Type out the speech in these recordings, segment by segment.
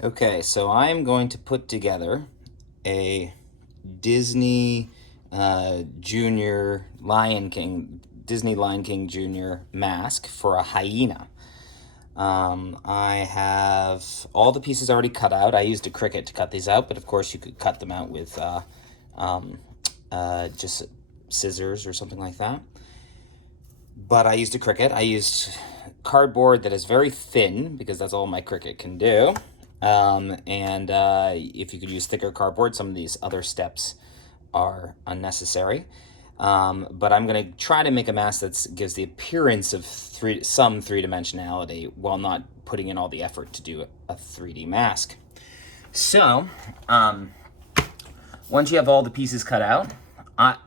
Okay, so I'm going to put together a Disney Junior Lion King, Disney Lion King Junior mask for a hyena. I have all the pieces already cut out. I used a Cricut to cut these out, but of course you could cut them out with just scissors or something like that. But I used a Cricut. I used cardboard that is very thin because that's all my Cricut can do. And if you could use thicker cardboard, some of these other steps are unnecessary. But I'm going to try to make a mask that gives the appearance of some three-dimensionality while not putting in all the effort to do a 3D mask. So, once you have all the pieces cut out,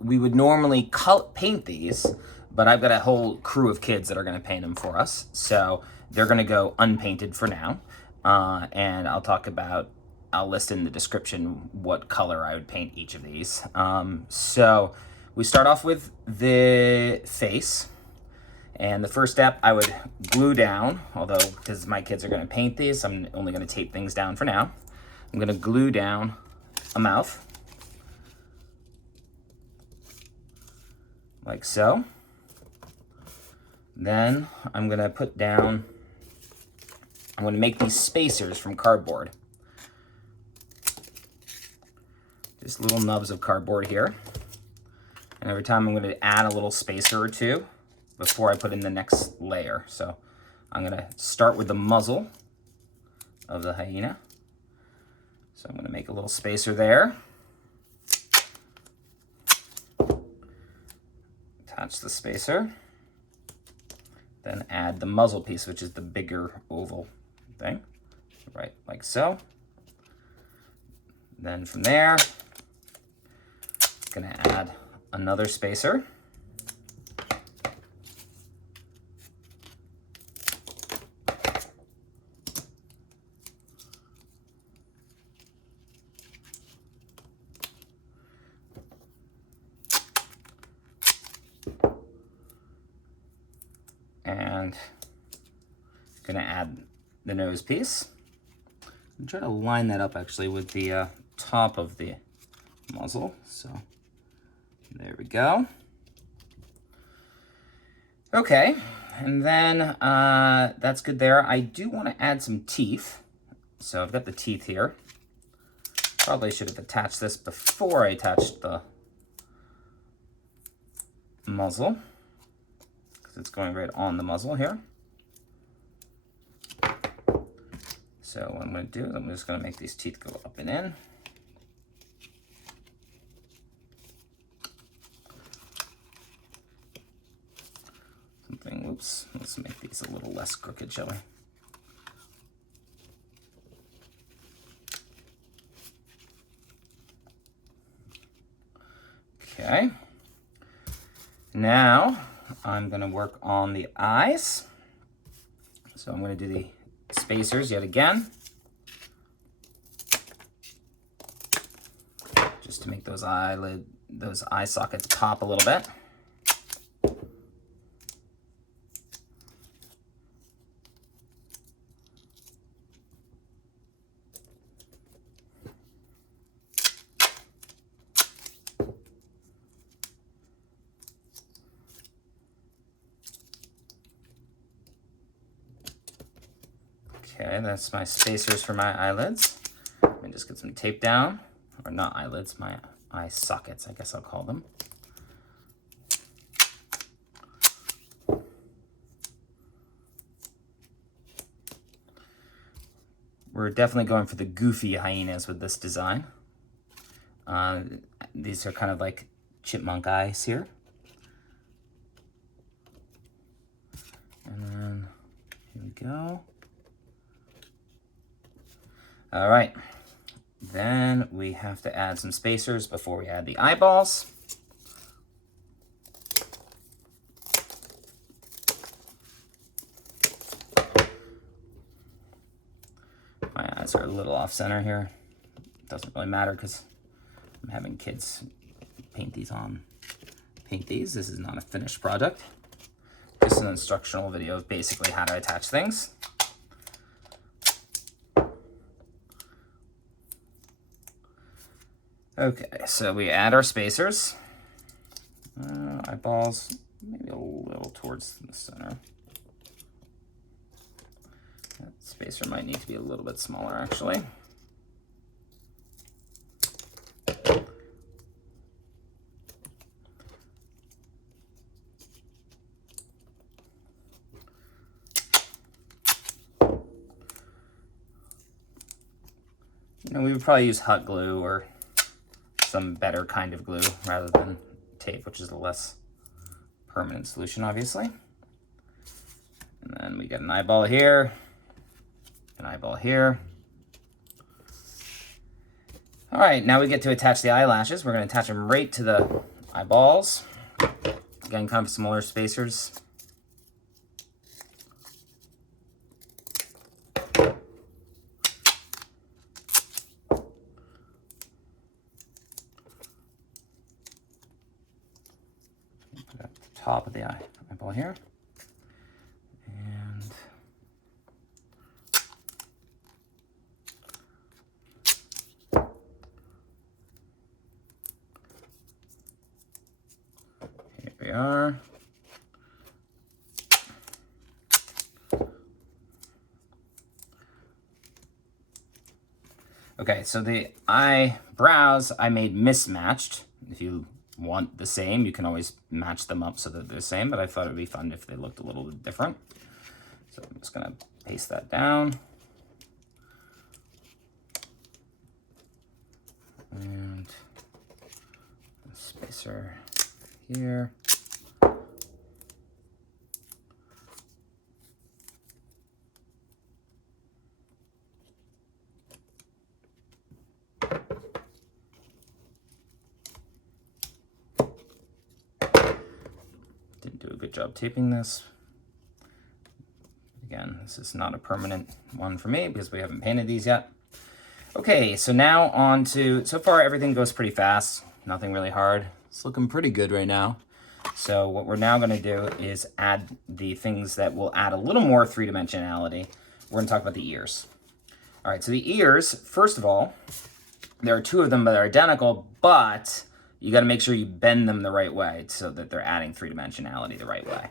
we would normally paint these, but I've got a whole crew of kids that are going to paint them for us. So they're going to go unpainted for now. And I'll list in the description what color I would paint each of these. So we start off with the face. And the first step I would glue down, although because my kids are going to paint these, I'm only going to tape things down for now. I'm going to glue down a mouth, like so. Then I'm going to make these spacers from cardboard. Just little nubs of cardboard here. And every time I'm going to add a little spacer or two before I put in the next layer. So I'm going to start with the muzzle of the hyena. So I'm going to make a little spacer there. Attach the spacer. Then add the muzzle piece, which is the bigger oval thing, right, like so. Then from there, I'm gonna add another spacer. And gonna add the nose piece. I'm trying to line that up actually with the top of the muzzle. So there we go. Okay, and then that's good there. I do want to add some teeth. So I've got the teeth here. Probably should have attached this before I attached the muzzle, because it's going right on the muzzle here. So what I'm going to do is I'm just going to make these teeth go up and in. Oops, let's make these a little less crooked, shall we? Okay. Now I'm going to work on the eyes. So I'm going to do the spacers yet again, just to make those eye sockets pop a little bit. Okay, that's my spacers for my eyelids. Let me just get some tape down, or not eyelids, my eye sockets, I guess I'll call them. We're definitely going for the goofy hyenas with this design. These are kind of like chipmunk eyes here. And then, here we go. All right, then we have to add some spacers before we add the eyeballs. My eyes are a little off center here. Doesn't really matter because I'm having kids paint these. This is not a finished product. Just an instructional video of basically how to attach things. Okay, so we add our spacers. Eyeballs, maybe a little towards the center. That spacer might need to be a little bit smaller, actually. We would probably use hot glue or some better kind of glue rather than tape, which is a less permanent solution, obviously. And then we get an eyeball here, an eyeball here. All right, now we get to attach the eyelashes. We're going to attach them right to the eyeballs. Again, kind of smaller spacers. Put it at the top of the eyeball here. And here we are. Okay, so the eyebrows I made mismatched. If you want the same, you can always match them up so that they're the same, but I thought it would be fun if they looked a little bit different. So I'm just gonna paste that down. And a spacer here. Didn't do a good job taping this. Again, this is not a permanent one for me because we haven't painted these yet. Okay, so now on to, so far everything goes pretty fast, nothing really hard. It's looking pretty good right now. So what we're now gonna do is add the things that will add a little more three-dimensionality. We're gonna talk about the ears. All right, so the ears, first of all, there are two of them that are identical, but you gotta make sure you bend them the right way so that they're adding three-dimensionality the right way.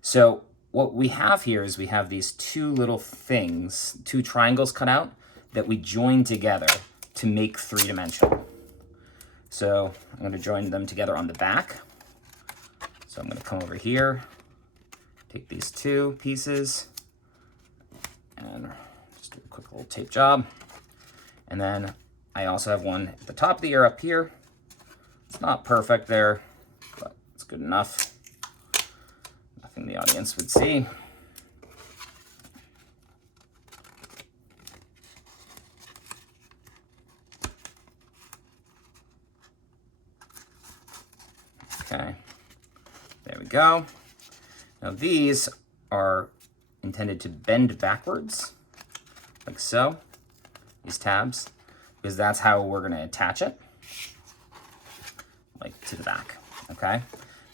So what we have here is we have these two little things, two triangles cut out that we join together to make three-dimensional. So I'm going to join them together on the back. So I'm going to come over here, take these two pieces, and just do a quick little tape job. And then I also have one at the top of the ear up here. It's not perfect there, but it's good enough. Nothing the audience would see. Okay, there we go. Now these are intended to bend backwards, like so, these tabs, because that's how we're gonna attach it, like to the back, okay?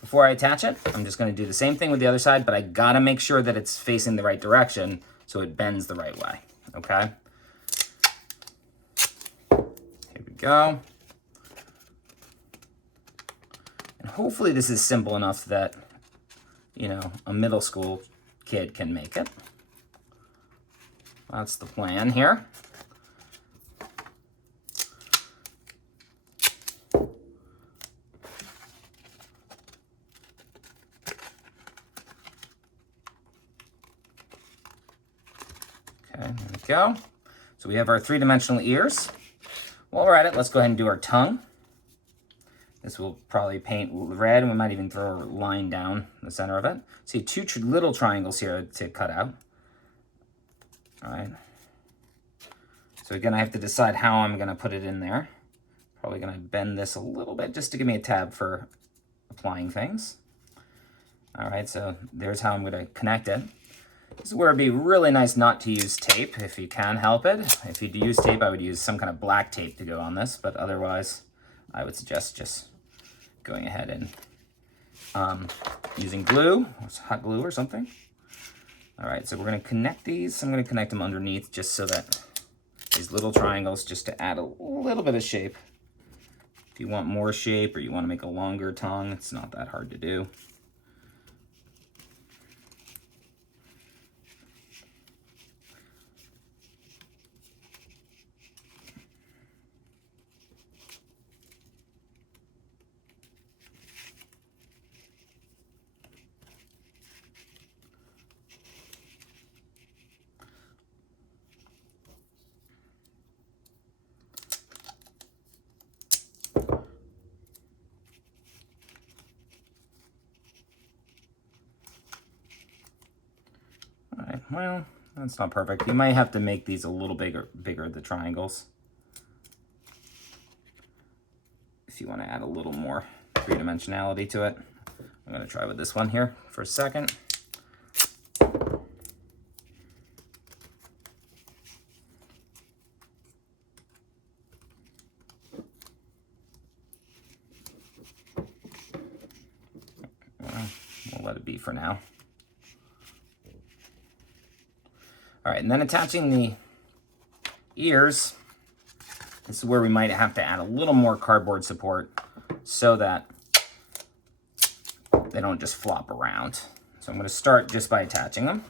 Before I attach it, I'm just gonna do the same thing with the other side, but I gotta make sure that it's facing the right direction so it bends the right way, okay? Here we go. And hopefully this is simple enough that, you know, a middle school kid can make it. That's the plan here. Okay, there we go. So we have our three-dimensional ears. While we're at it, let's go ahead and do our tongue. This will probably paint red, and we might even throw a line down the center of it. See two little triangles here to cut out. All right. So again, I have to decide how I'm gonna put it in there. Probably gonna bend this a little bit just to give me a tab for applying things. All right, so there's how I'm gonna connect it. This is where it'd be really nice not to use tape if you can help it. If you use tape, I would use some kind of black tape to go on this, but otherwise, I would suggest just going ahead and using glue, or hot glue or something. All right, so we're gonna connect these. I'm gonna connect them underneath just so that these little triangles, just to add a little bit of shape, If you want more shape or you want to make a longer tongue, it's not that hard to do. Well, that's not perfect. You might have to make these a little bigger, the triangles. If you want to add a little more three-dimensionality to it. I'm going to try with this one here for a second. We'll let it be for now. All right, and then attaching the ears, this is where we might have to add a little more cardboard support so that they don't just flop around. So I'm going to start just by attaching them,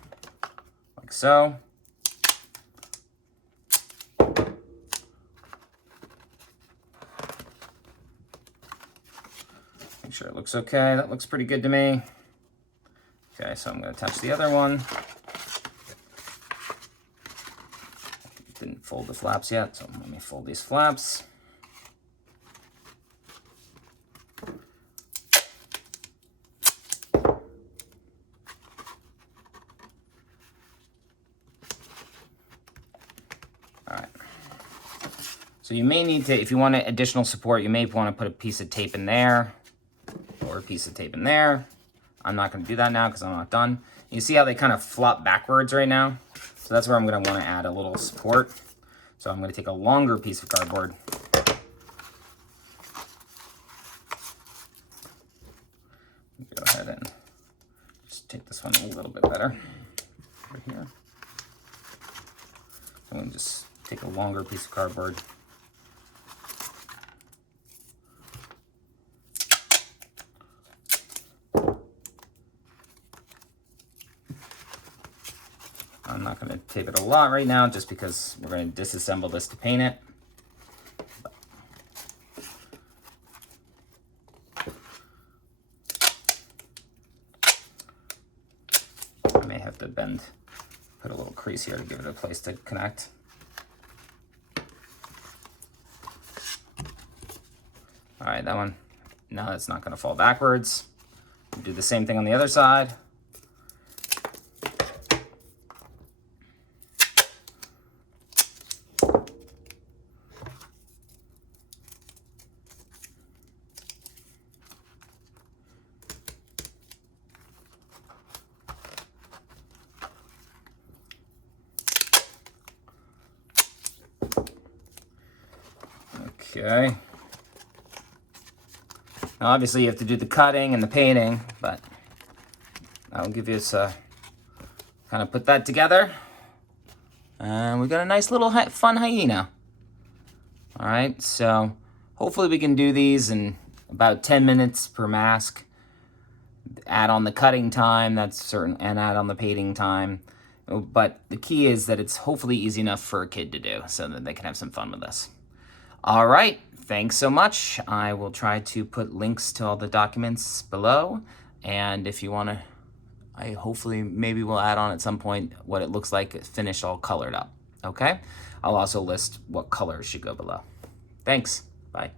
like so. Make sure it looks okay. That looks pretty good to me. Okay, so I'm going to attach the other one. Didn't fold the flaps yet, so let me fold these flaps. Alright. So you may need to, if you want additional support, you may want to put a piece of tape in there, or a piece of tape in there. I'm not going to do that now because I'm not done. You see how they kind of flop backwards right now? So that's where I'm going to want to add a little support. So I'm going to take a longer piece of cardboard. Go ahead and just take this one a little bit better over here. I'm going to just take a longer piece of cardboard. I'm not going to tape it a lot right now just because we're going to disassemble this to paint it. I may have to put a little crease here to give it a place to connect. All right, that one, now that's not going to fall backwards. Do the same thing on the other side. Okay. Now obviously you have to do the cutting and the painting, but I'll give you a kind of put that together. And we got a nice little fun hyena. All right, so hopefully we can do these in about 10 minutes per mask. Add on the cutting time, that's certain, and add on the painting time. But the key is that it's hopefully easy enough for a kid to do so that they can have some fun with this. All right, thanks so much. I will try to put links to all the documents below. And if you want to, hopefully maybe we'll add on at some point what it looks like finished all colored up. Okay? I'll also list what colors should go below. Thanks. Bye.